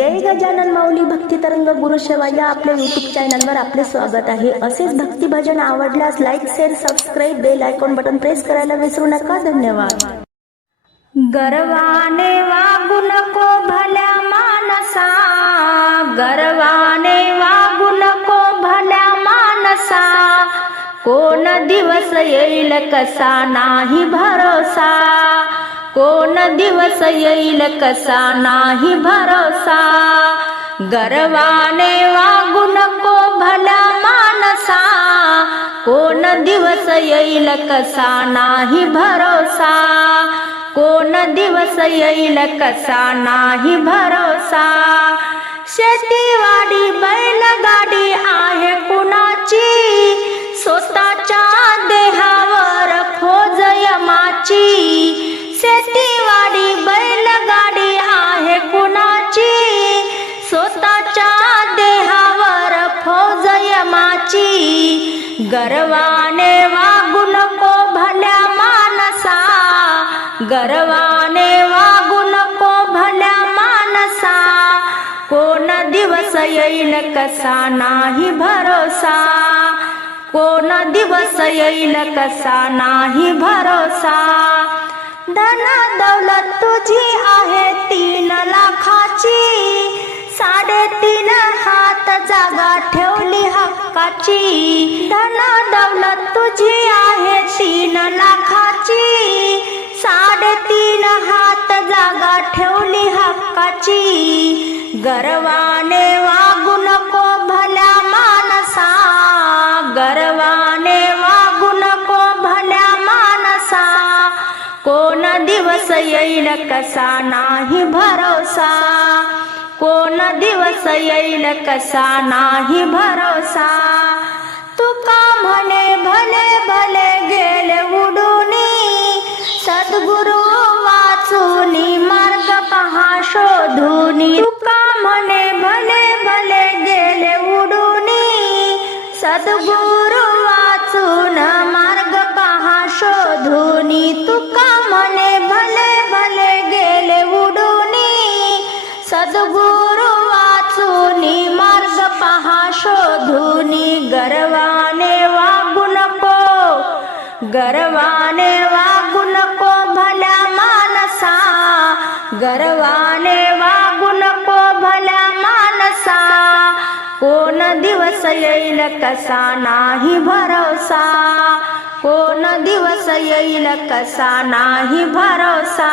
जय गजानन माऊली भक्ती तरंग गुरुसेवा या आपल्या युट्यूब चॅनलवर आपले स्वागत आहे. असेच भक्ती भजन आवडल्यास like share subscribe bell icon button press करायला विसरू नका. धन्यवाद. गर्वाने वागू नको भल्या मानसा. गर्वाने वागू नको भल्या मानसा. कोण दिवस येईल कसा नाही भरोसा. कोण दिवस येईल कसा नाही भरोसा? गर्वाने वागू नको भला मानसा? कोण दिवस येईल कसा नाही भरोसा? कोण दिवस येईल कसा नाही भरोसा? शेतीवाडी बैलगाडी यमाची गर्वाने वागू नको भल्या मानसा. गर्वाने वागू नको भल्या मानसा. कोण दिवस येईल कसा नाही भरोसा. कोण दिवस येईल कसा नाही भरोसा. धन दौलत तुझी आहे तीन लाखाची. साडेतीन हात जागा लाखाची. धन दौलत तुझी आहे तीन लाखाची. साडेतीन हात जागा ठेवली हक्काची. गर्वाने वागू नको भल्या मानसा. गर्वाने वागू नको भल्या मानसा. कोण दिवस येईल कसा नाही भरोसा. कोण दिवस येईल कसा नाही भरोसा. तुका म्हणे भले भले गेले उडूनी. सद्गुरु वाचूनी मार्ग पहा शोधूनी. तुका म्हणे भले भले गेले उडूनी. सद्गुरु वाचून मार्ग पहा शोधूनी. तुका म्हणे भले भले गेले उडूनी. सद्गुरु वाचूनी मार्ग पहा शोधूनी गर्वाने वागू नको. गर्वाने वागू नको भल्या मानसा. गर्वाने वागू नको भल्या मानसा. कोण दिवस येईल कसा नाही भरोसा. कोण दिवस येईल कसा नाही भरोसा.